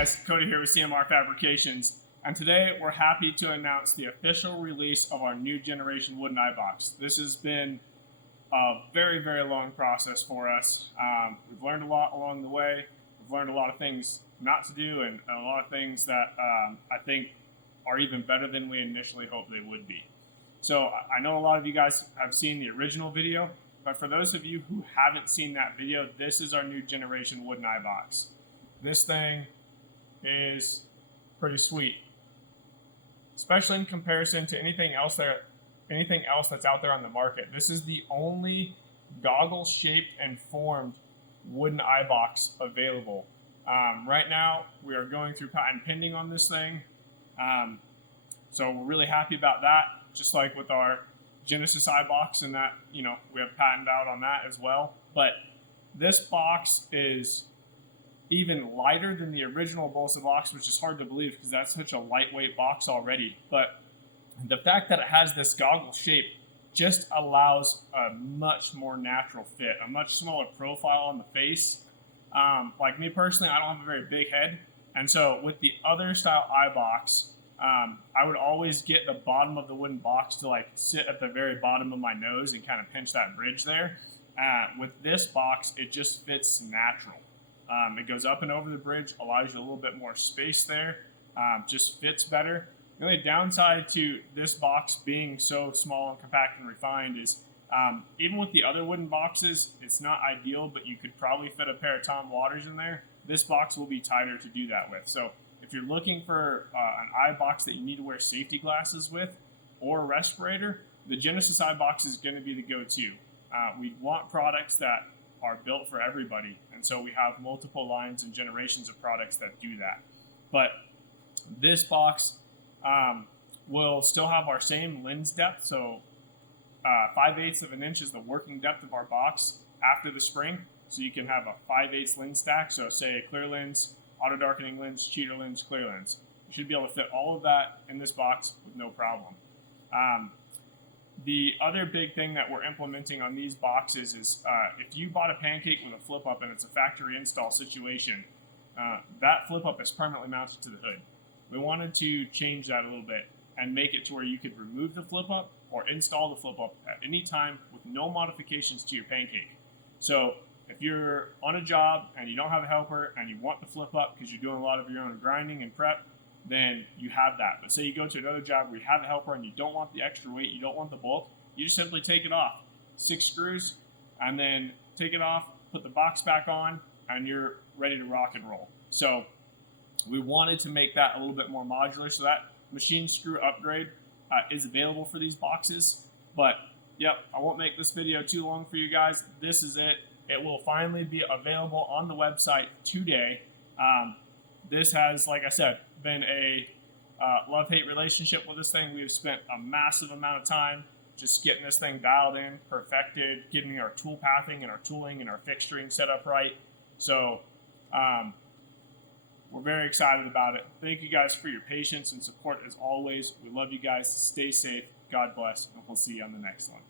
guys, Cody here with CMR Fabrications, and today we're happy to announce the official release of our new generation wooden Eyebox. This has been a very, very long process for us. We've learned a lot along the way. We've learned a lot of things not to do and a lot of things that I think are even better than we initially hoped they would be. So I know a lot of you guys have seen the original video, but for those of you who haven't seen that video, this is our new generation wooden Eyebox. This thing is pretty sweet, especially in comparison to anything else that's out there on the market. This is the only goggle-shaped and formed wooden Eyebox available. Right now, we are going through patent pending on this thing, so we're really happy about that. Just like with our Genesis Eyebox, and that we have patent out on that as well. But this box is even lighter than the original Balsa box, which is hard to believe because that's such a lightweight box already. But the fact that it has this goggle shape just allows a much more natural fit, a much smaller profile on the face. Like me personally, I don't have a very big head, and so with the other style Eyebox, I would always get the bottom of the wooden box to like sit at the very bottom of my nose and kind of pinch that bridge there. With this box, it just fits natural. It goes up and over the bridge, allows you a little bit more space there, just fits better. The only downside to this box being so small and compact and refined is even with the other wooden boxes, it's not ideal, but you could probably fit a pair of Tom Waters in there. This box will be tighter to do that with. So if you're looking for an Eyebox that you need to wear safety glasses with or a respirator, the Genesis Eyebox is going to be the go-to. We want products that are built for everybody, and so we have multiple lines and generations of products that do that. But this box will still have our same lens depth, so 5/8 of an inch is the working depth of our box after the spring, so you can have a 5/8 lens stack, so say a clear lens, auto darkening lens, cheater lens, clear lens. You should be able to fit all of that in this box with no problem. The other big thing that we're implementing on these boxes is if you bought a Pancake with a flip up and it's a factory install situation, that flip up is permanently mounted to the hood. We wanted to change that a little bit and make it to where you could remove the flip up or install the flip up at any time with no modifications to your Pancake. So if you're on a job and you don't have a helper and you want the flip up because you're doing a lot of your own grinding and prep, then you have that. But say you go to another job where you have a helper and you don't want the extra weight, you don't want the bulk, you just simply take it off. 6 screws, and then take it off, put the box back on, and you're ready to rock and roll. So we wanted to make that a little bit more modular, so that machine screw upgrade is available for these boxes. But yep, I won't make this video too long for you guys. This is it. It will finally be available on the website today. This has, like I said, been a love-hate relationship with this thing. We've spent a massive amount of time just getting this thing dialed in, perfected, getting our tool pathing and our tooling and our fixturing set up right. So we're very excited about it. Thank you guys for your patience and support as always. We love you guys. Stay safe. God bless, and we'll see you on the next one.